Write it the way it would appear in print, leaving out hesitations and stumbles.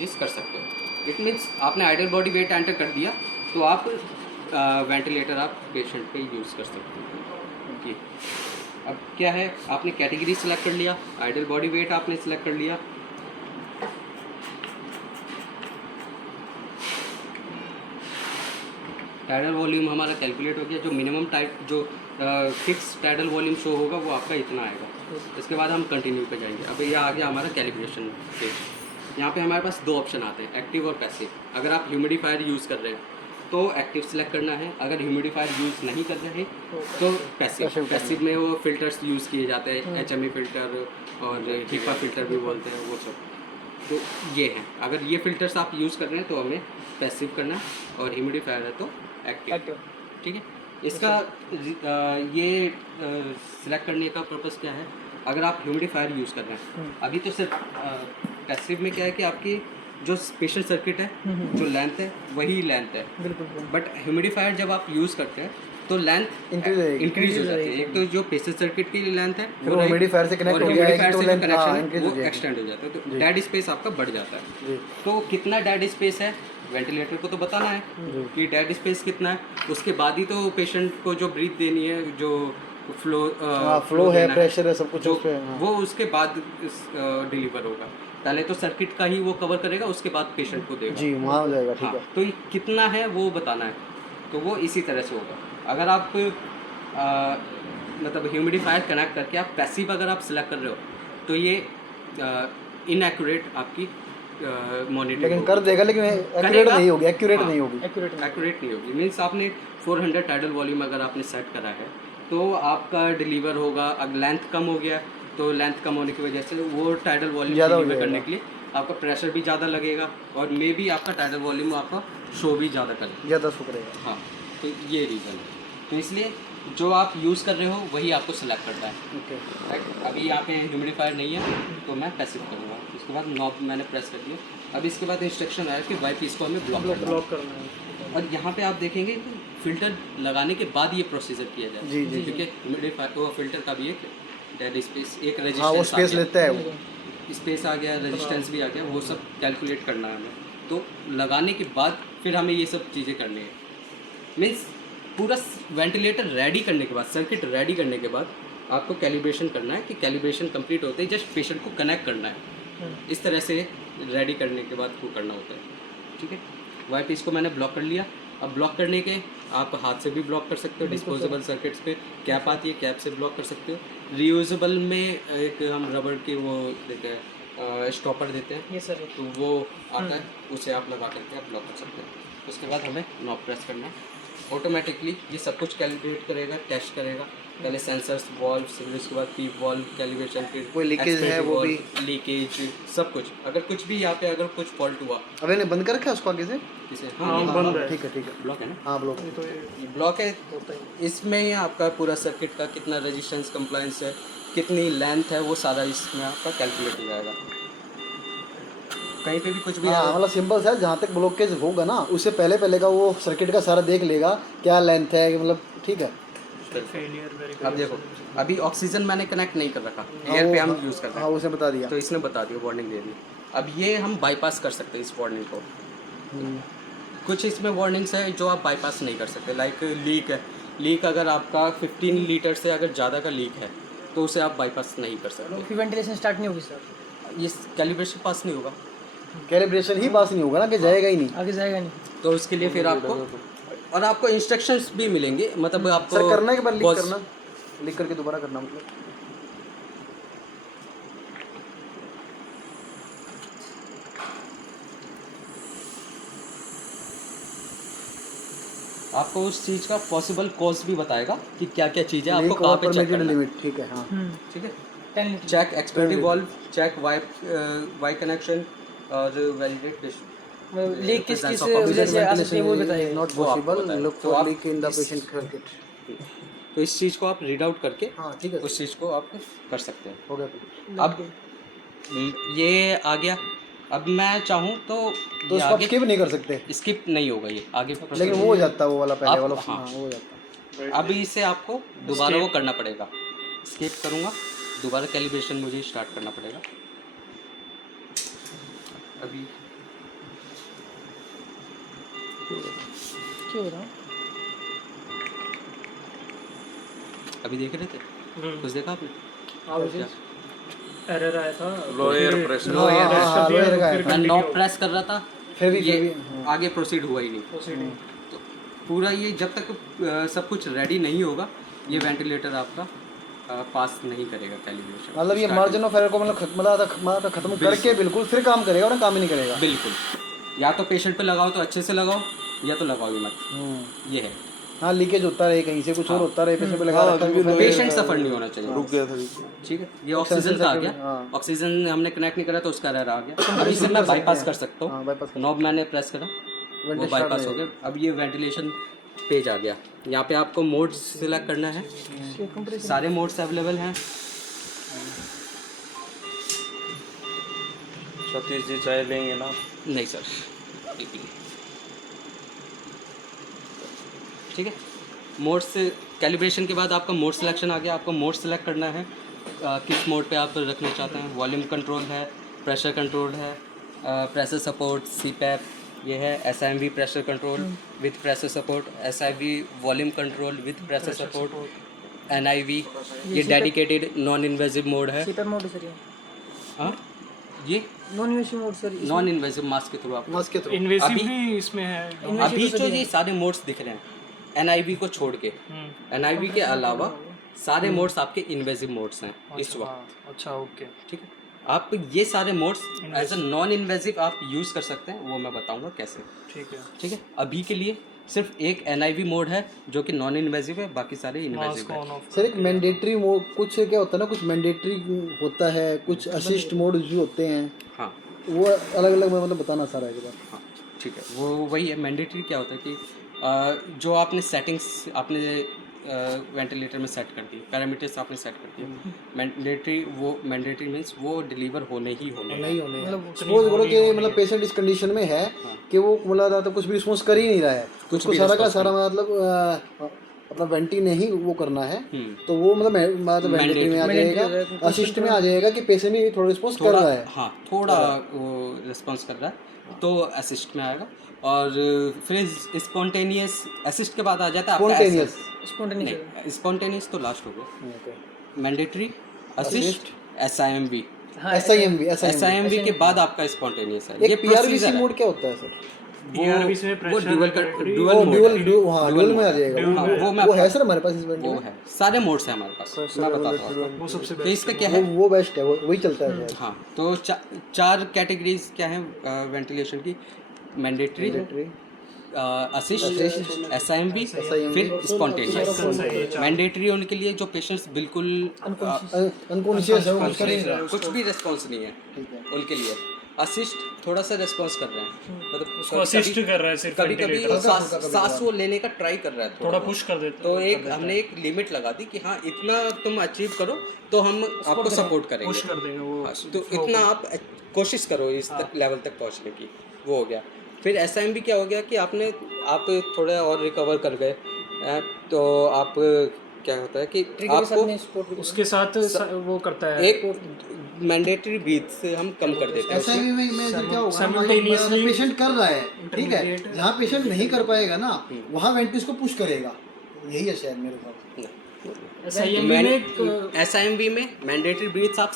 Use कर सकते हो। इट मीन्स आपने आइडियल बॉडी वेट एंटर कर दिया तो आप वेंटिलेटर आप पेशेंट पे यूज़ कर सकते हो। ये अब क्या है, आपने कैटेगरी सेलेक्ट कर लिया, आइडियल बॉडी वेट आपने सेलेक्ट कर लिया। टाइडल वॉल्यूम हमारा कैलकुलेट हो गया। जो मिनिमम टाइप जो फिक्स टाइडल वॉल्यूम शो होगा वो आपका इतना आएगा। इसके बाद हम कंटिन्यू पे जाएंगे। अब ये आ गया हमारा कैलिब्रेशन पेज। यहाँ पे हमारे पास दो ऑप्शन आते हैं, एक्टिव और पैसिव। अगर आप ह्यूमिडिफायर यूज़ कर रहे हैं तो एक्टिव सेलेक्ट करना है, अगर ह्यूमिडिफायर यूज़ नहीं कर रहे तो पैसिव। पैसिव में वो फिल्टर्स यूज़ किए जाते हैं, HME फ़िल्टर और HEPA फ़िल्टर भी बोलते हैं वो सब। तो ये हैं, अगर ये फ़िल्टर्स आप यूज़ कर रहे हैं तो हमें पैसिव करना है, और ह्यूमिडिफायर है तो एक्टिव। ठीक है। इसका ये सिलेक्ट करने का पर्पस क्या है, अगर आप ह्यूमिडिफायर यूज़ कर रहे हैं, अभी तो सिर्फ पैसिव में क्या है कि आपकी जो स्पेशल सर्किट है, जो लेंथ है वही लेंथ है। बिल्कुल। बट ह्यूमिडिफायर जब आप यूज़ करते हैं तो लेंथ इंक्रीज हो जाती है। एक तो जो पेशल सर्किट की लेंथ है वो ह्यूमिडिफायर से कनेक्ट हो गया है तो लेंथ कनेक्शन वो एक्सटेंड हो जाता है, तो डेड स्पेस आपका बढ़ जाता है। तो कितना डेड स्पेस है वेंटिलेटर को तो बताना है कि डेड स्पेस कितना है, उसके बाद ही तो पेशेंट को जो ब्रीथ देनी है, जो फ्लो है, प्रेशर है, सब कुछ वो उसके बाद डिलीवर होगा। पहले तो सर्किट का ही वो कवर करेगा, उसके बाद पेशेंट को देगा। जी, वहाँ हो जाएगा। ठीक है। तो ये कितना है वो बताना है, तो वो इसी तरह से होगा। अगर आप मतलब ह्यूमिडिफायर कनेक्ट करके आप पैसिव अगर आप सिलेक्ट कर रहे हो तो ये इनएक्यूरेट आपकी मॉनिटरिंग लेकिन कर देगा, लेकिन एक्यूरेट नहीं होगी। एक्यूरेट नहीं होगी। एक्यूरेट नहीं होगी। मीन्स आपने 400 टाइडल वॉल्यूम अगर आपने सेट करा है तो आपका डिलीवर होगा। अगर लेंथ कम हो गया तो लेंथ कम होने की वजह से वो टाइडल वॉल्यूम डिलीवर करने के लिए आपका प्रेशर भी ज़्यादा लगेगा, और मे भी आपका टाइडल वॉल्यूम आपका शो भी ज़्यादा करेगा, ज़्यादा शो करेगा। हाँ, तो ये रीज़न है। तो इसलिए जो आप यूज़ कर रहे हो वही आपको सेलेक्ट करना है। ओके। अभी यहाँ पे ह्यूमिडिफायर नहीं है तो मैं पैसिव करूँगा। उसके बाद नॉब मैंने प्रेस कर दिया। अब इसके बाद इंस्ट्रक्शन आया कि वाई पीस को हमें ब्लॉक करना है। और यहाँ पे आप देखेंगे कि फ़िल्टर लगाने के बाद ये प्रोसीजर किया जाए। जी जी। क्योंकि ह्यूमिडिफायर वो फ़िल्टर का भी एक डेड स्पेस, एक हाँ, वो रेजिस्टेंस स्पेस लेता है। वो स्पेस आ गया, रेजिस्टेंस भी आ गया, वो सब कैलकुलेट करना है हमें। तो लगाने के बाद फिर हमें ये सब चीज़ें करनी है। मीन्स पूरा वेंटिलेटर रेडी करने के बाद, सर्किट रेडी करने के बाद आपको कैलिब्रेशन करना है कि कैलिब्रेशन कंप्लीट होते ही जस्ट पेशेंट को कनेक्ट करना है। इस तरह से रेडी करने के बाद वो करना होता है। ठीक है। वाई पीस को मैंने ब्लॉक कर लिया। अब ब्लॉक करने के आप हाथ से भी ब्लॉक कर सकते हो, डिस्पोजेबल सर्किट्स पे कैप आती है, कैप से ब्लॉक कर सकते हो। रीयूजेबल में एक हम रबड़ के वो देते हैं, स्टॉपर देते हैं, ये सर, तो वो आता है, उसे आप लगा करके आप ब्लॉक कर सकते हैं। उसके बाद हमें नॉब प्रेस करना है। ऑटोमेटिकली ये सब कुछ कैलिब्रेट करेगा, टेस्ट करेगा। पहले सेंसर्स, वॉल्व, फिर उसके बाद पीप वॉल्व कैलिब्रेशन, फिर कोई लीकेज है वो भी, लीकेज सब कुछ। अगर कुछ भी यहाँ पे अगर कुछ फॉल्ट हुआ, अब इन्हें बंद कर रखा है उसको आगे से। इसे बंद है। ठीक है, ठीक है। ब्लॉक है ना? हाँ, ब्लॉक तो ये ब्लॉक है। इसमें ही आपका पूरा सर्किट का कितना रेजिस्टेंस कंप्लायंस है, कितनी लेंथ है, वो सारा इसमें आपका कैलकुलेट हो जाएगा। कहीं पे भी कुछ भी मतलब सिंपल सा है, जहाँ तक ब्लॉकेज होगा ना उससे पहले पहले का वो सर्किट का सारा देख लेगा, क्या लेंथ है, मतलब ठीक है। अब देखो, अभी ऑक्सीजन मैंने कनेक्ट नहीं कर रखा, एयर पे हम यूज़ कर रहे हैं। हाँ, उसने बता दिया। तो इसने बता दिया, वार्निंग दे दी। अब ये हम बाईपास कर सकते हैं इस वार्निंग को। कुछ इसमें वार्निंग्स है जो आप बाईपास नहीं कर सकते, लाइक लीक है। लीक अगर आपका 15 लीटर से अगर ज़्यादा का लीक है तो उसे आप बाईपास नहीं कर सकते। फिर वेंटिलेशन स्टार्ट नहीं होगी सर, ये कैलिब्रेशन पास नहीं होगा। कैलिब्रेशन ही पास नहीं होगा ना, कि जाएगा ही नहीं, आगे जाएगा नहीं। तो उसके लिए फिर आपको, और आपको इंस्ट्रक्शंस भी मिलेंगे, मतलब आपको सर करना है कि बार लीक करना, लीक करके दोबारा करना, मतलब आपको उस चीज़ का पॉसिबल कॉज भी बताएगा कि क्या क्या चीज़ है, आपको कहाँ पे चेक करना है। ठीक है। हाँ, ठीक है। Check expiratory valve, check Y connection और वैलिडेट लीक किस वजह से आ सकती है वो बताइए। Not possible, look for leak in the patient circuit. तो इस चीज़ को आप रीड आउट करके, हाँ, ठीक है, उस चीज़ को आप कर सकते हैं। हो गया। अब ये आ गया। अब मैं चाहूँ तो इसको आप स्किप नहीं कर सकते, स्किप नहीं होगा ये आगे, लेकिन वो हो जाता है, वो वाला पहले वाला। हाँ, वो हो जाता है। अभी इसे आपको दोबारा वो करना पड़ेगा। स्किप करूँगा, दोबारा कैलिब्रेशन मुझे स्टार्ट करना पड़ेगा। अभी क्यों हो रहा है? अभी देख रहे थे, कुछ देखा आपने? एरर आया था, लोअर प्रेशर लोअर का है। मैं नॉब प्रेस कर रहा था, फिर भी ये आगे प्रोसीड हुआ ही नहीं। तो पूरा ये जब तक सब कुछ रेडी नहीं होगा, ये वेंटिलेटर आपका पास नहीं करेगा कैलिब्रेशन। मतलब ये मार्जिन ऑफ एरर को मतलब खत्म करके बिल्कुल फिर काम करेगा, और काम ही नहीं करेगा। बिल्कुल, या तो पेशेंट पे लगाओ तो अच्छे से लगाओ, या तो लगाओ ही मत। ये है, हाँ, लीकेज होता रहे, कहीं से कुछ और होता रहे, पेशेंट पे लगा रखा है, पेशेंट सफर नहीं होना चाहिए। रुक गया था। ठीक है, ये ऑक्सीजन का आ गया, ऑक्सीजन हमने कनेक्ट नहीं करा तो उसका एरर आ गया। अब इसे मैं बाईपास कर सकता हाँ, हूँ, bypass नॉब मैंने प्रेस करा, वो बाईपास हो गया। अब ये वेंटिलेशन पेज आ गया, यहाँ पे आपको मोड सिलेक्ट करना है, सारे मोड्स अवेलेबल हैं। सतीश जी चाय लेंगे ना? नहीं सर, ठीक है। मोड से कैलिब्रेशन के बाद आपका मोड सिलेक्शन आ गया, आपको मोड सेलेक्ट करना है किस मोड पे आप रखना चाहते हैं। वॉल्यूम कंट्रोल है, प्रेशर कंट्रोल है, प्रेशर सपोर्ट, सीपैप, ये है SIMV pressure control with pressure support, SIV volume control with pressure support, NIV ये डेडिकेटेड नॉन इन्वेजिव मोड है। सीपैप मोड सर, ये हाँ, ये non invasive mode sir, non invasive mask के through आप mask के थ्रू। इन्वेसिव भी इसमें है। अभी जो ये सारे मोड्स दिख रहे हैं NIV को छोड़ के, NIV के अलावा सारे मोड्स आपके इन्वेजिव मोड्स हैं इस वक्त। अच्छा, ओके, ठीक है, आप ये सारे modes as a non invasive आप यूज़ कर सकते हैं, वो मैं बताऊंगा कैसे। ठीक है। ठीक है, अभी के लिए सिर्फ एक NIV मोड है जो कि नॉन इन्वेजिव है, बाकी सारे इन्वेजिव है। सर एक मैंडेटरी मोड कुछ क्या होता है ना, कुछ मैंडेटरी होता है, कुछ असिस्ट मोड भी होते हैं। हाँ वो अलग अलग मतलब बताना सारा एक बार। हाँ, ठीक है, वो वही है। मैंडेटरी क्या होता है कि जो आपने सेटिंग्स आपने वेंटिलेटर में सेट कर दी, पैरामीटर्स आपने सेट कर दिए, मैंडेटरी मीन्स वो डिलीवर होने ही होने नहीं होने सपोज करो कि मतलब पेशेंट इस कंडीशन में है कि वो मतलब कुछ भी रिस्पॉन्स कर ही नहीं रहा है, कुछ सारा का सारा मतलब वेंटी ने ही वो करना है, तो वो मतलब वेंटिलेटर में आ जाएगा, असिस्ट में आ जाएगा कि पेशेंट भी थोड़ा रिस्पॉन्स कर रहा है। हाँ, थोड़ा वो रिस्पॉन्स कर रहा है तो असिस्ट में आएगा। और फिर स्पॉन्टेनियस असिस्ट के बाद आ जाता है आपका स्पॉन्टेनियस तो लास्ट हो गया। मैंडेटरी, असिस्ट, SIMV, SIMV के बाद आपका स्पॉन्टेनियस है। ये PRVC मोड क्या होता है सर? वो ड्यूअल में आ जाएगा। वो है सर हमारे पास इस वो है, सारे मोड्स हैं हमारे पास, मैं बताता हूँ आपको। वो सबसे बेस्ट, इसका क्या है, वो बेस्ट है, वही चलता है। हाँ, तो चार कैटेगरीज क्या है वेंटिलेशन की, मैंडेटरी, असिस्ट, SIMV, फिर स्पॉन्टेनियस। मैंडेटरी उनके लिए जो पेशेंट्स बिल्कुल अनकॉन्शियस है, कुछ भी रिस्पॉन्स नहीं है उनके लिए। असिस्ट थोड़ा सा रिस्पॉन्स कर रहे हैं, मतलब असिस्ट कर रहा है सिर्फ, कभी कभी सांस वो लेने का ट्राई कर रहा है, थोड़ा पुश कर देता तो एक हमने एक लिमिट लगा दी कि हाँ इतना तुम अचीव करो तो हम आपको सपोर्ट करेंगे, पुश कर देंगे वो। तो इतना आप कोशिश करो इस लेवल तक पहुंचने की, वो हो गया। फिर SIMV क्या हो गया कि आप थोड़ा और रिकवर कर गए, तो आप क्या होता है कि आपको उसके साथ वो करता है, एक मैंडेटरी ब्रीथ से हम कम कर देते हैं। SIMV में क्या होगा, मतलब पेशेंट कर रहा है, ठीक है, जहाँ पेशेंट नहीं कर पाएगा ना वहाँ वेंटिस को पुश करेगा, यही है शायद मेरे ख्याल। SIMV में मैंडेटरी ब्रीथ्स आप